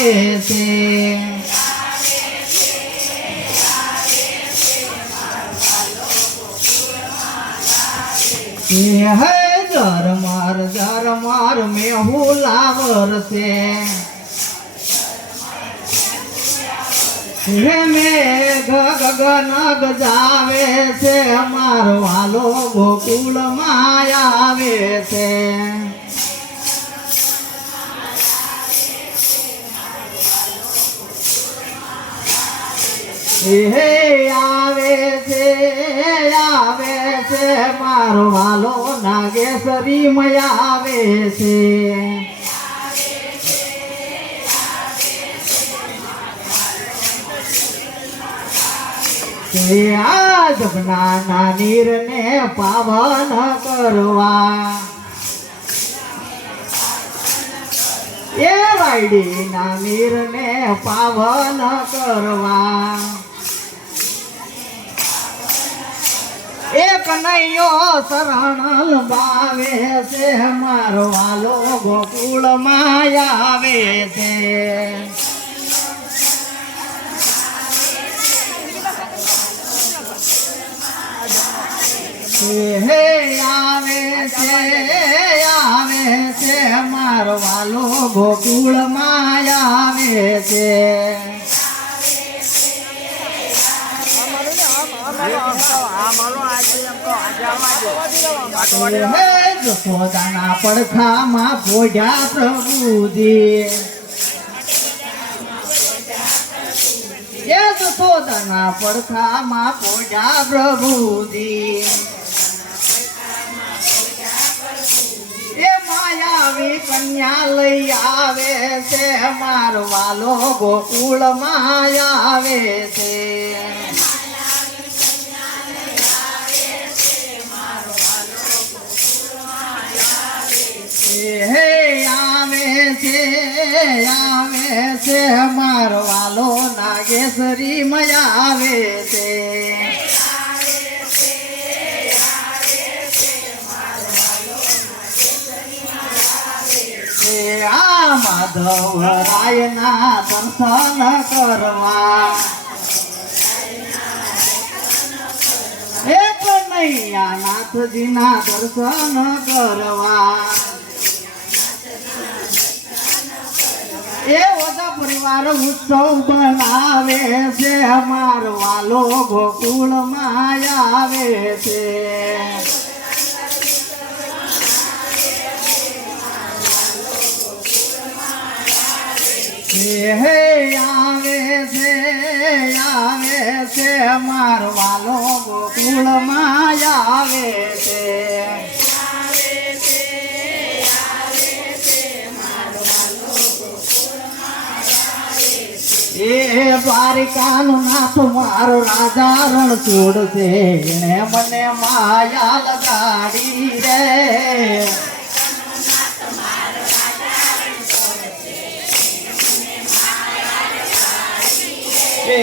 આવે છે. એ માર જર માર મેહુલાવર છે. હે મેઘ ગગન ગજાવે છે મારો વાલો ગોકુળ આવે છે. હે, આવે છે આવે છે, મારો વાલો નાગેશ્વરી મયા આવે છે. તે આજના ના નીરને પાવન કરવા. એ વાયડી ના નીરને પાવન કરવા. કનૈયો શરણ લંબાવે છે, મારો વાલો ગોકુળ આવે છે. હે આવે છે આવે છે, મારો વાલો ગોકુળ આવે છે. હે જશોદાના પડખામાં પોઢ્યા પ્રભુજી જશોદાના પડખામાં પોઢ્યા પ્રભુજી. એ માયાવી કન્યા લઈ આવે છે, મારો વાલો ગોકુળ આવે છે. હે, આવે છે આવે છે, મારો વાલો નાગેશ્વરી મયા આવે છે. આ માધવ રાયના દર્શન કરવા. એ કનૈયા નાથજીના દર્શન કરવા. બધા પરિવાર ઉત્સવ બનાવે છે. અમારો વાલો ગોકુળ આવે છે. હે આવે છે આવે છે. અમાર વાલો ગોકુળ આવે છે. એ દ્વારિકાનું નાથ મારો રાજા રણ છોડશે એને મને માયા લગાડી રે એ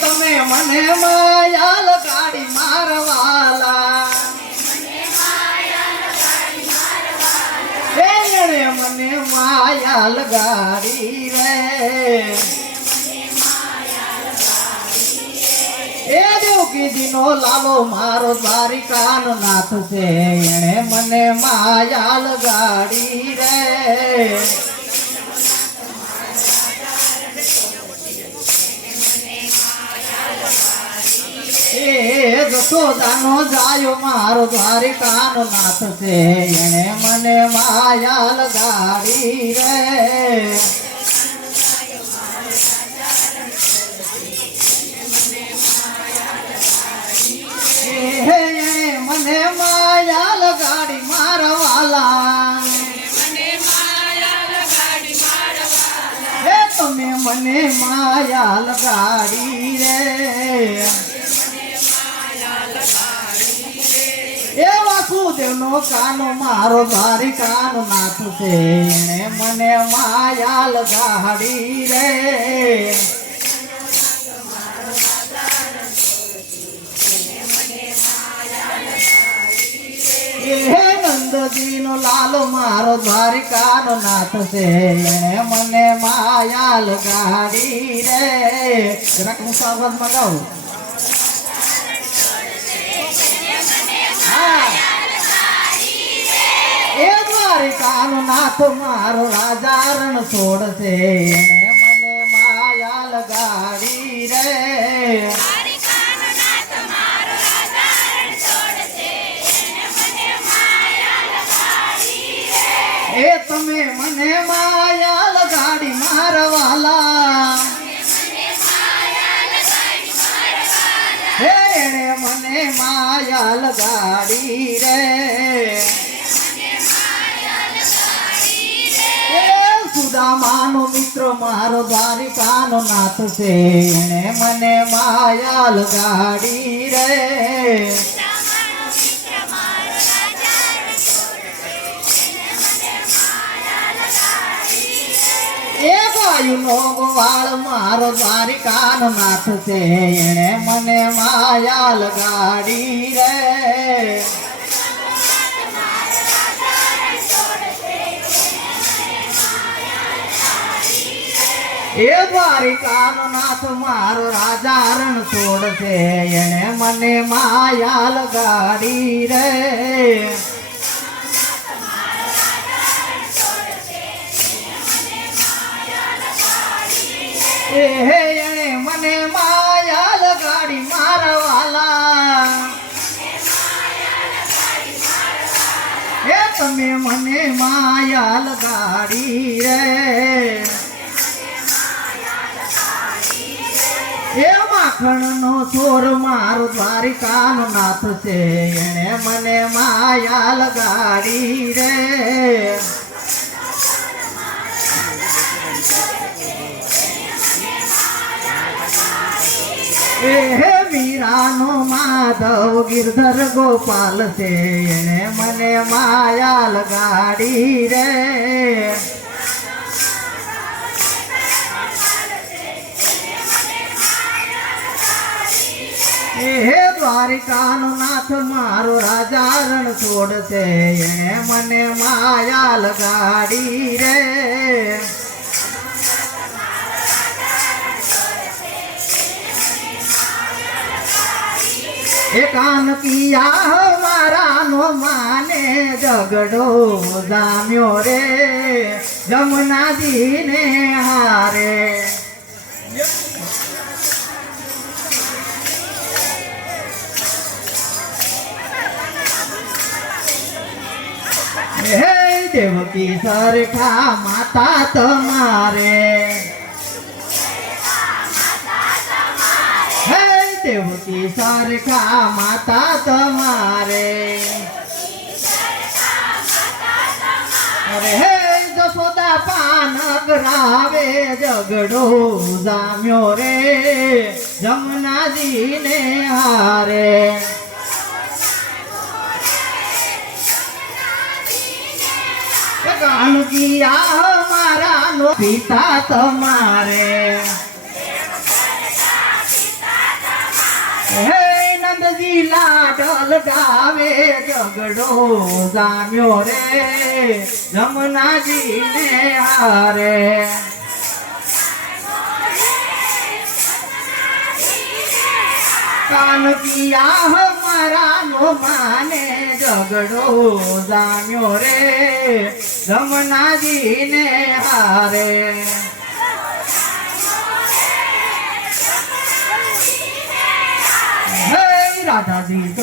તમે મને માયા લગાડી મારવાલા. એણે મને માયા લગાડી રે દેવકીજીનો લાલો મારો દ્વારિકાનો નાથ છે. એણે મને માયા લગાડી રે. જશોદાનો જાયો મારો દ્વારિકાનો નાથ છે. એણે મને માયા લગાડી રે. મને માયા લગાડી રે. એ વાસુદેવનો કાનો, મારો દ્વારિકાનો નાથ છે. મને માયા લગાડી રે. હે નંદજીનો લાલ મારો દ્વારિકાનો નાથ છે. મને માયાલ ગાડી રે. જરાક હું સ્વાગતમાં ગાઉં હા. એ દ્વારિકાનો નાથ મારો રાજા રણ છોડશે. એણે માયાલ ગાડી રે સુદામાનો મિત્ર મારો દ્વારિકાનો નાથ છે. એણે મને માયાલ ગાડી રે ગાયુનો ગોવાળ મારો દ્વારિકાનો નાથ છે. એણે મને માયાલ ગાડી રે. એ દ્વારિકાનો નાથ મારો રાજા રણ છોડશે. એણે મને માયાલ ગાડી રે. હે એણે મને માયાલ ગાડી મારવાલા. હે તમે મને માયાલ ગાડી રે. એ માખણનો ચોર મારો દ્વારિકાનો નાથ છે. એણે મને માયાલ ગાડી રે. એ હે વીરાનો માધવ ગિરધર ગોપાલ છે. એને મને માયા લગાડી રે. હે દ્વારિકાનો નાથ, મારો રાજા રણ છોડશે. એણે મને માયા લગાડી રે. એ કાનકિયા મારાનો માને ઝઘડો જામ્યો રે. જમનાજીને હારે. હે દેવકી સરખા માતા તમારે. દેવકી સરખા માતા તમારે. અરે હે જશોદા પાન અગરાવે ઝઘડો જામ્યો રે જમનાજીને હારે. કાનકિયા મારા નો પિતા તમારે. નંદજી લાડલ ગાવે, ઝઘડો જામ્યો રે જમનાજી ને હારે. કાનકિયા મારા નો માને, ઝઘડો જામ્યો રે જમનાજી ને હારે. રાધાજી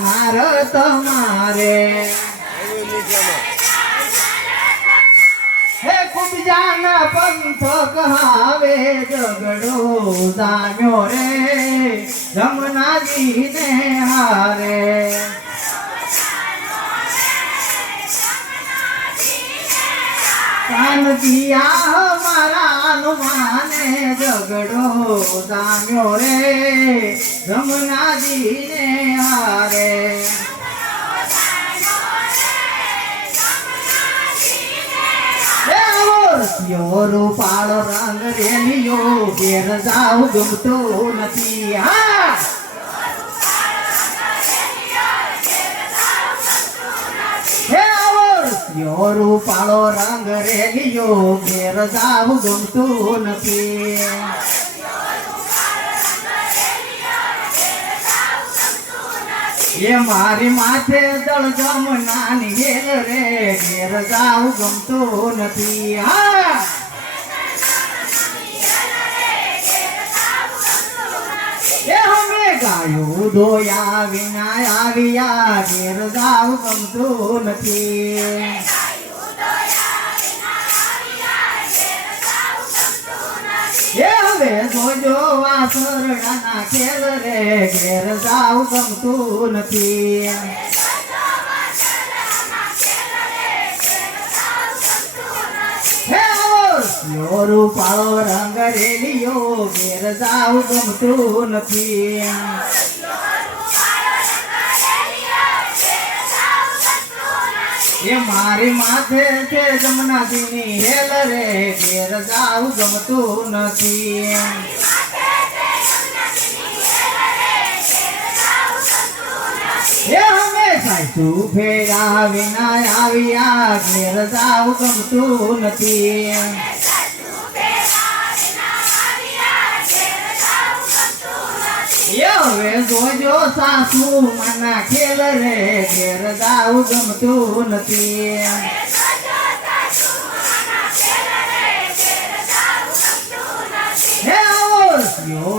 નાર તમારે. હે કુબજાના પંથ કહાવે જગડો દાન્યો રે. જમનાજી ને હારે. કાનજીયા મારા માને ઝઘડો જામ્યો રે. જમનાજી ને હારે. રૂપાળો રંગ રેલિયો ઘેર જાવ ગમતો નથી. હા યો પાળો રંગ રેલિયો ઘેર જાવ ગમતું નથી. એ મારી માથે દળ જમનાની ઘેર રે, ઘેર જાવ ગમતું નથી. હા! એ અમે ગાયું ધોયા વિના આવ્યા, ઘેર જાવ ગમતું નથી. હવે જોજો વાસરડાના ખેલ રે, ઘેર જાવ ગમતું નથી. હે પાળો રંગ રેલિયો ઘેર જાવ ગમતું નથી. એ મારી માથે છે જમનાજીની હેલ રે, ઘેર જાવું ગમતું નથી. એ હંમેશા સુફે વિના આવ્યા, ઘેર જાવું ગમતું નથી. હવે જોજો સાસુ મના ખેલ રે, ઘેર જાવ ગમતું નથી.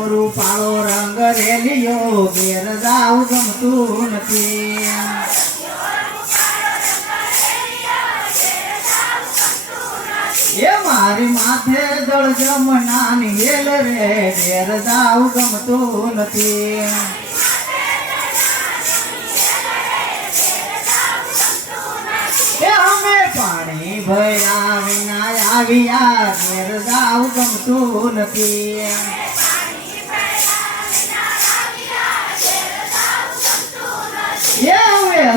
રૂપાળો રંગ રેલિયો, ઘેર જાવ ગમતું નથી. મારી માથે દળ જમનાની ગેલ રે, ઘેર જાવ ગમતું નથી. અમે પાણી ભર્યા વિના આવ્યા, ઘેર જાવ ગમતું નથી.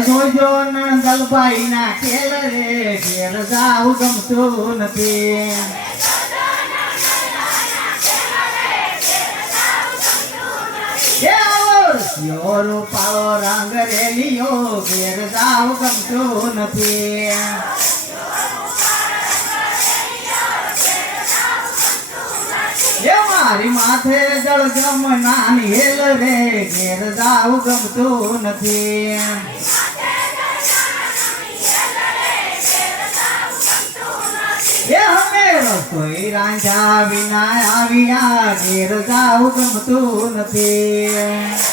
જોજો નણદલભાઈ ના ખેલ રે ઘેર જાવ ગમતું નથી. યોરો પાવો રંગ રેલિયો ઘેર જાવ ગમતું નથી. મારી માથે જળ જમનાની હેલ રે, ઘેર જાવ ગમતું નથી. અમે રસોઈ રાંધ્યા વિના આવ્યા ઘેર જાવ ગમતું નથી.